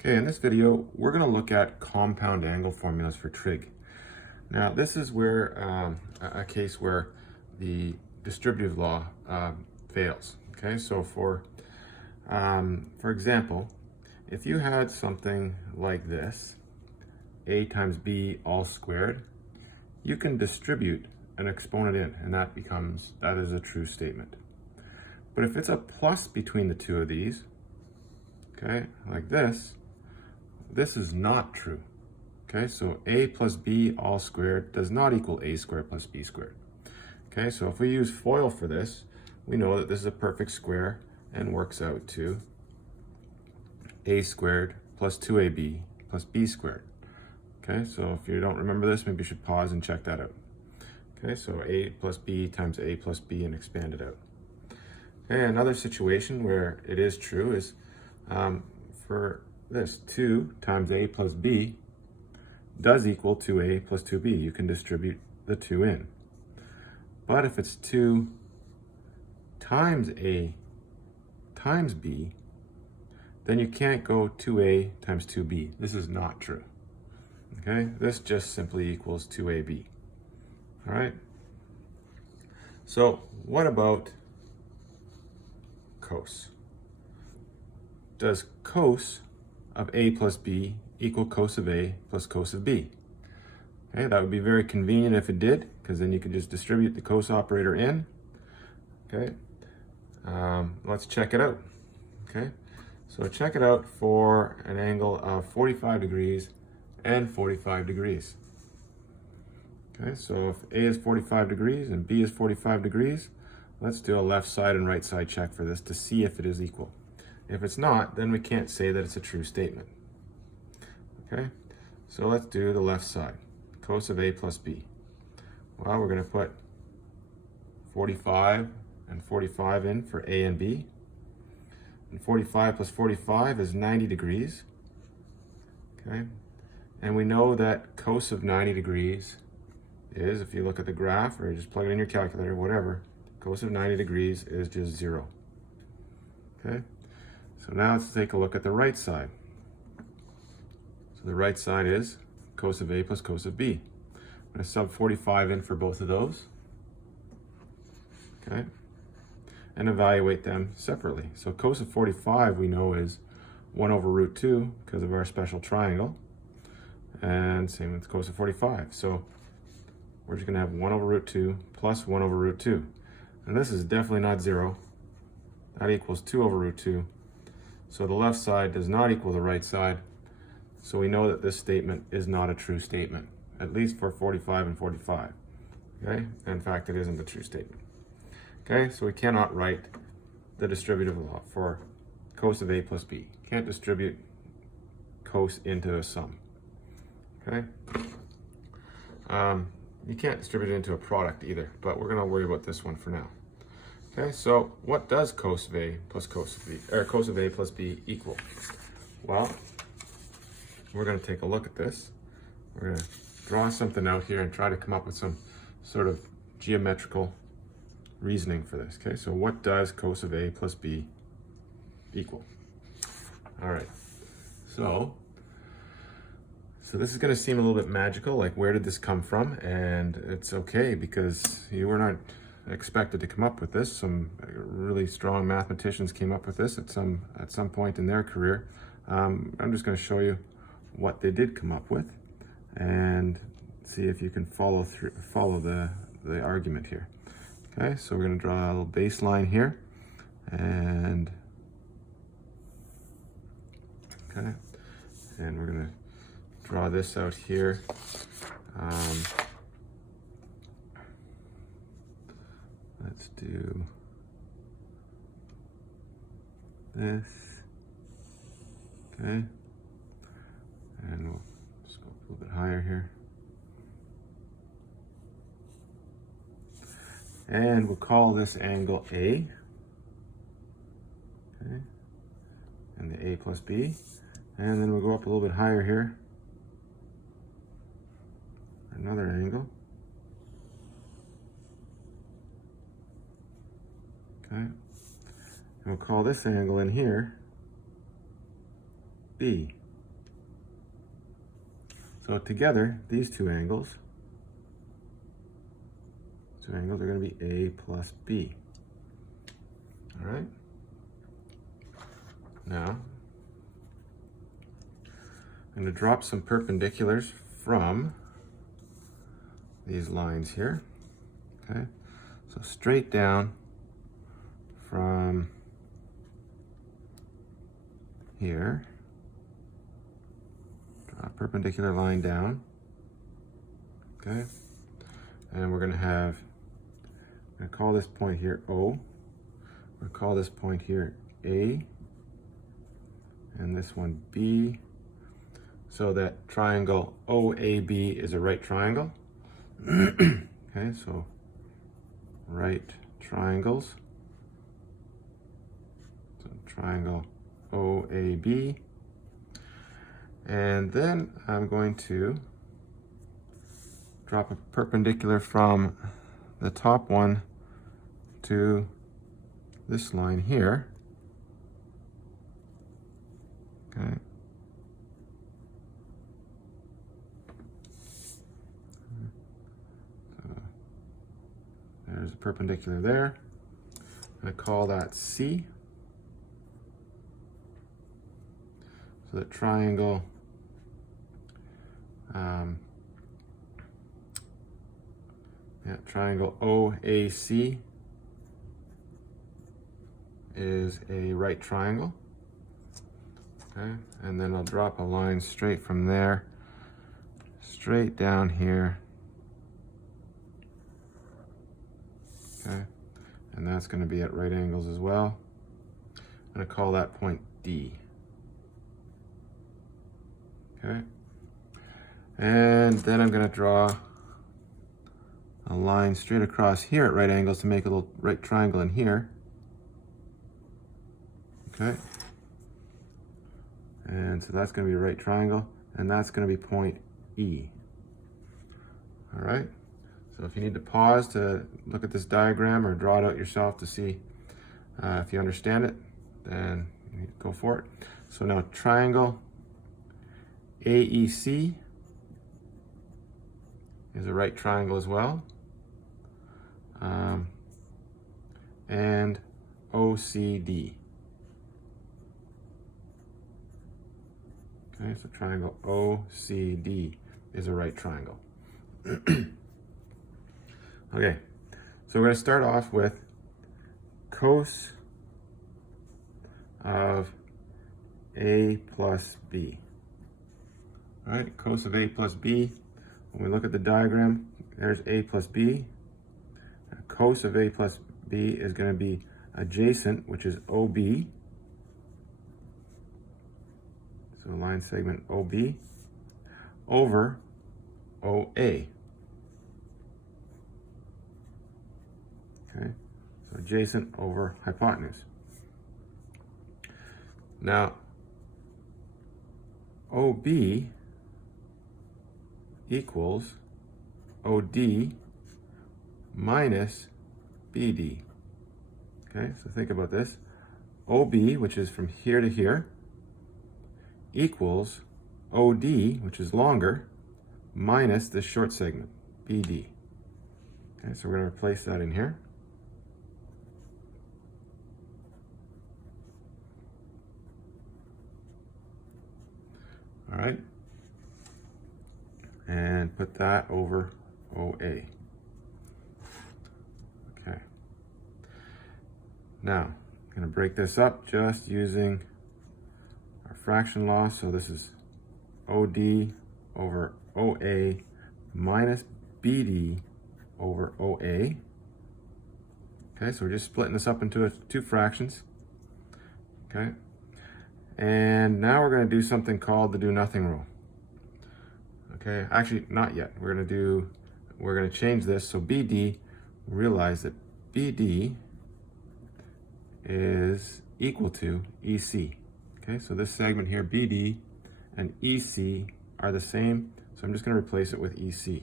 Okay, in this video, we're going to look at compound angle formulas for trig. Now, this is where a case where the distributive law fails. Okay, so for example, if you had something like this, a times b all squared, you can distribute an exponent in, and that is a true statement. But if it's a plus between the two of these, okay, like this is not true. Okay, so a plus b all squared does not equal a squared plus b squared. Okay, so if we use FOIL for this, we know that this is a perfect square and works out to a squared plus 2ab plus b squared. Okay, so if you don't remember this, maybe you should pause and check that out. Okay, so a plus b times a plus b and expand it out. Okay, another situation where it is true is for this 2 times a plus b does equal 2a plus 2b. You can distribute the 2 in. But if it's 2 times a times b, then you can't go 2a times 2b. This is not true. Okay, this just simply equals 2ab. All right. So what about cos? Does cos of a plus b equal cos of a plus cos of b? Okay, that would be very convenient if it did, because then you could just distribute the cos operator in. Okay, let's check it out. Okay, so check it out for an angle of 45 degrees and 45 degrees. Okay, so if a is 45 degrees and b is 45 degrees, let's do a left side and right side check for this to see if it is equal. If it's not, then we can't say that it's a true statement. Okay, so let's do the left side. Cos of a plus b. Well, we're going to put 45 and 45 in for a and b. And 45 plus 45 is 90 degrees. Okay, and we know that cos of 90 degrees is, if you look at the graph or just plug it in your calculator, whatever, cos of 90 degrees is just 0. Okay, so now let's take a look at the right side. So the right side is cos of a plus cos of b. I'm going to sub 45 in for both of those. Okay, and evaluate them separately. So cos of 45 we know is 1 over root 2 because of our special triangle. And same with cos of 45. So we're just going to have 1 over root 2 plus 1 over root 2. And this is definitely not 0. That equals 2 over root 2. So the left side does not equal the right side. So we know that this statement is not a true statement, at least for 45 and 45. Okay? In fact, it isn't a true statement. Okay? So we cannot write the distributive law for cos of a plus b. Can't distribute cos into a sum. Okay? You can't distribute it into a product either, but we're going to worry about this one for now. Okay, so what does cos of a plus cos of b, or cos of a plus b equal? Well, we're going to take a look at this. We're going to draw something out here and try to come up with some sort of geometrical reasoning for this. Okay, so what does cos of a plus b equal? All right, so this is going to seem a little bit magical, like where did this come from? And it's okay, because you were not expected to come up with this. Some really strong mathematicians came up with this at some point in their career. I'm just going to show you what they did come up with and see if you can follow the argument here. Okay, so we're going to draw a little baseline here, and okay, and we're going to draw this out here. Let's do this. Okay, and we'll just go a little bit higher here. And we'll call this angle A. Okay, and the A plus B. And then we'll go up a little bit higher here. Another angle. Okay, and we'll call this angle in here B. So together, these two angles are going to be A plus B. All right? Now, I'm going to drop some perpendiculars from these lines here. Okay? So straight down from here, draw a perpendicular line down. Okay? And we're going to call this point here O. We'll call this point here A, and this one B, so that triangle OAB is a right triangle. Okay, so right triangles. So triangle OAB. And then I'm going to drop a perpendicular from the top one to this line here. Okay. So there's a perpendicular there. I call that C. So the triangle triangle OAC is a right triangle. Okay, and then I'll drop a line straight from there, straight down here. Okay, and that's going to be at right angles as well. I'm going to call that point D. Okay, and then I'm going to draw a line straight across here at right angles to make a little right triangle in here. Okay, and so that's going to be a right triangle, and that's going to be point E. All right, so if you need to pause to look at this diagram or draw it out yourself to see if you understand it, then you need to go for it. So now triangle AEC is a right triangle as well, and OCD. Okay, so triangle OCD is a right triangle. Okay, so we're going to start off with cos of A plus B. All right, cos of A plus B. When we look at the diagram, there's A plus B. Cos of A plus B is going to be adjacent, which is OB. So line segment OB over OA. Okay, so adjacent over hypotenuse. Now, OB equals OD minus BD. Okay, so think about this. OB, which is from here to here, equals OD, which is longer, minus this short segment, BD. Okay, so we're going to replace that in here. All right, and put that over OA. Okay, now I'm going to break this up just using our fraction law. So this is OD over OA minus BD over OA. Okay, so we're just splitting this up into two fractions. Okay, and now we're going to do something called the do nothing rule. Okay, actually not yet. We're going to change this. So BD, realize that BD is equal to EC. Okay, so this segment here, BD and EC are the same. So I'm just going to replace it with EC.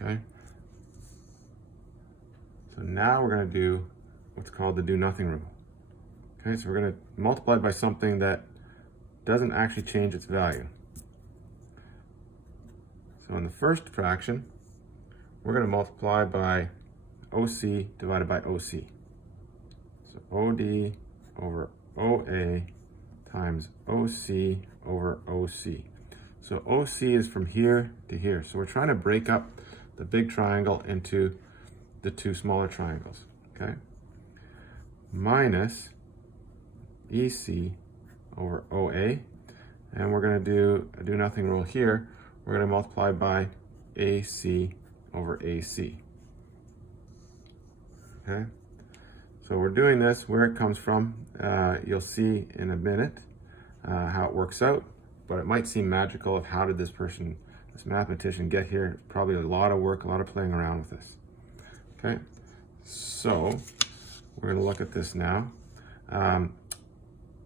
Okay. So now we're going to do what's called the do nothing rule. Okay, so we're going to multiply by something that doesn't actually change its value. So in the first fraction, we're going to multiply by OC divided by OC. So OD over OA times OC over OC. So OC is from here to here. So we're trying to break up the big triangle into the two smaller triangles, okay? Minus EC over OA. And we're going to do a do nothing rule here. We're going to multiply by AC over AC. Okay? So we're doing this, where it comes from, you'll see in a minute how it works out, but it might seem magical of how did this mathematician get here. It's probably a lot of work, a lot of playing around with this. Okay, so we're going to look at this now.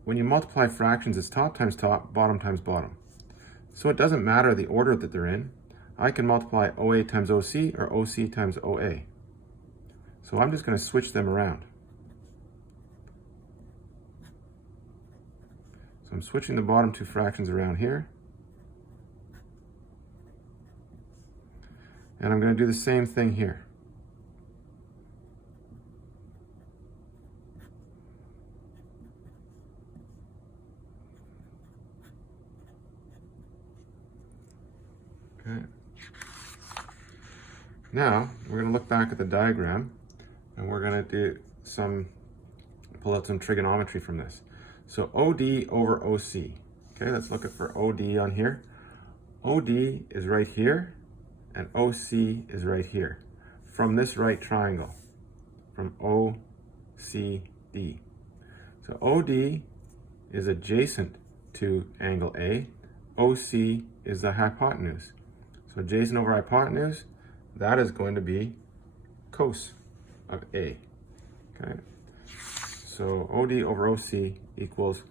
When you multiply fractions, it's top times top, bottom times bottom. So it doesn't matter the order that they're in. I can multiply OA times OC or OC times OA. So I'm just going to switch them around. So I'm switching the bottom two fractions around here. And I'm going to do the same thing here. Okay. Now we're going to look back at the diagram and we're going to pull out some trigonometry from this. So OD over OC. Okay, let's look at for OD on here. OD is right here and OC is right here from this right triangle, from OCD. So OD is adjacent to angle A. OC is the hypotenuse. So adjacent over hypotenuse, that is going to be cos of A. Okay. So OD over OC equals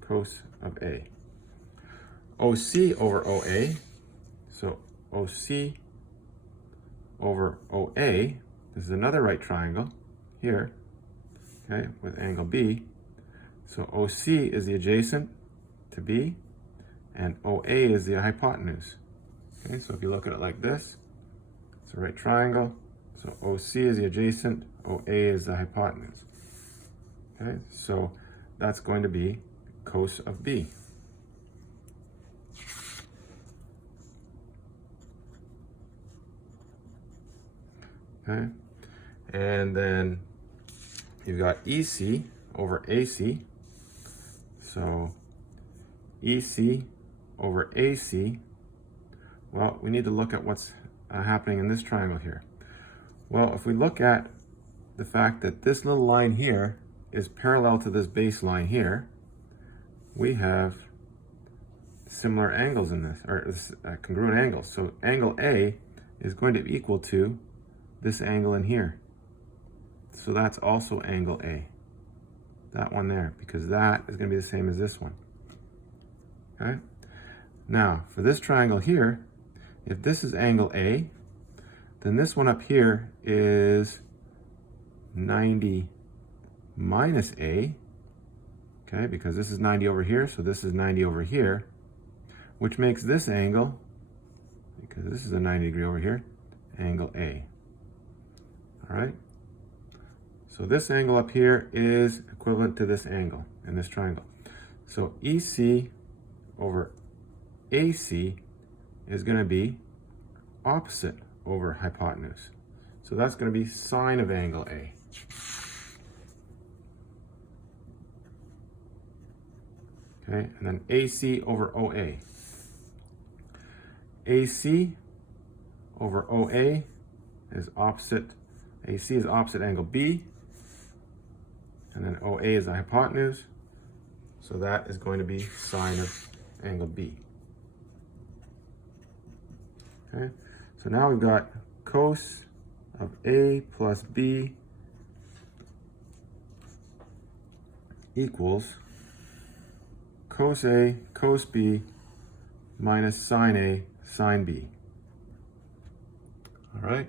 cos of A. OC over OA, so OC over OA, this is another right triangle here, okay, with angle B. So OC is the adjacent to B, and OA is the hypotenuse. Okay, so if you look at it like this, it's a right triangle. So OC is the adjacent, OA is the hypotenuse. Okay, so that's going to be cos of B. Okay, and then you've got EC over AC. So EC over AC, well, we need to look at what's happening in this triangle here. Well, if we look at the fact that this little line here is parallel to this baseline here, we have similar angles in this, or congruent angles. So angle A is going to be equal to this angle in here. So that's also angle A. That one there, because that is going to be the same as this one. Okay? Now, for this triangle here, if this is angle A, then this one up here is 90 minus A, okay, because this is 90 over here, so this is 90 over here, which makes this angle, because this is a 90 degree over here, angle A. All right? So this angle up here is equivalent to this angle in this triangle. So EC over AC is going to be opposite over hypotenuse. So that's going to be sine of angle A. Okay, and then AC over OA. AC over OA is opposite, AC is opposite angle B, and then OA is the hypotenuse, so that is going to be sine of angle B. Okay, so now we've got cos of A plus B equals cos A, cos B, minus sine A, sine B. All right.